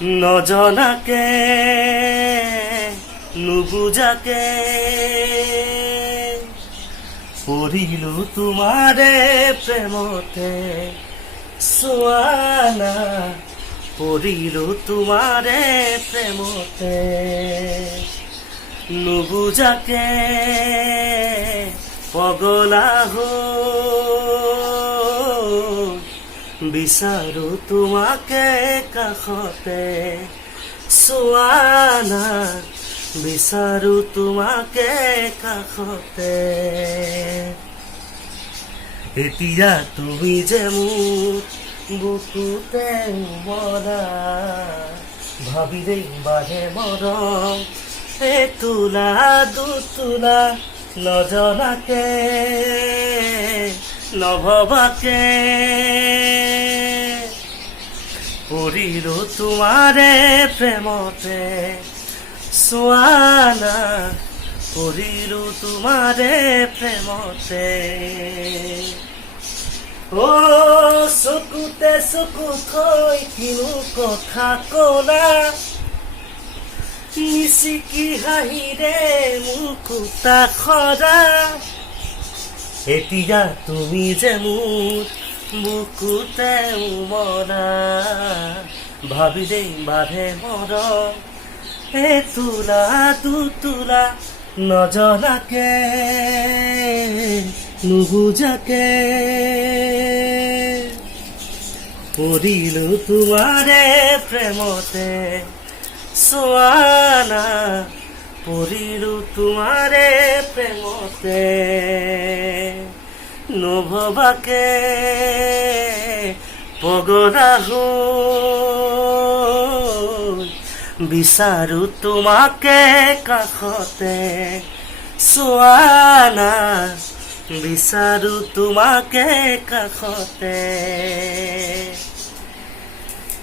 নজনাকে নুবুজাকে পঢ়িলো তোমাৰে প্ৰেমতে সোৱানা পঢ়িলো তোমাৰে প্ৰেমতে নুবুজাকে পগলা বিচাৰো তোমাকে কাষতে সোৱানা বিচাৰো তোমাকে কাষতে এতিয়া তুমি যে মোৰ বুকুতে মৰা ভাবিলেই বাঢ়ে মৰম তোলা দুতোলা নজনাকে নভবাকে পঢ়িলো তোমাৰে প্ৰেমতে সোৱানা পঢ়িলো তোমাৰে প্ৰেমতে চকুতে চকু থৈ কিনো কথা কলা মিচিকি হাঁহিৰে মুকুতা খৰা এতিয়া তুমি যে মোৰ বুকুতে উমৰা ভাবিলেই বাঢ়ে মৰম তোলা দুতোলা নজনাকে নুবুজাকে পঢ়িলো তোমাৰে প্ৰেমতে সোৱানা পঢ়িলো তোমাৰে প্ৰেমতে নভবাকে পগলা বিচাৰো তোমাকে কাষতে সোৱানা বিচাৰো তোমাকে কাষতে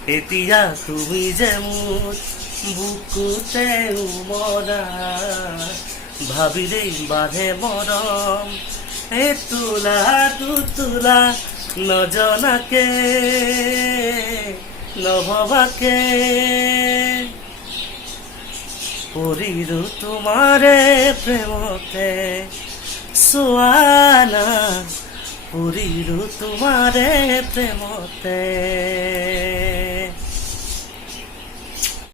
এতিয়া তুমি যে মোৰ বুকুতে উমৰা ভাবিলেই বাঢ়ে মৰম তোলা দুতোলা নজনাকে নভবাকে পঢ়িলো তোমাৰে প্ৰেমতে সোৱানা পঢ়িলো তোমাৰে প্ৰেমতে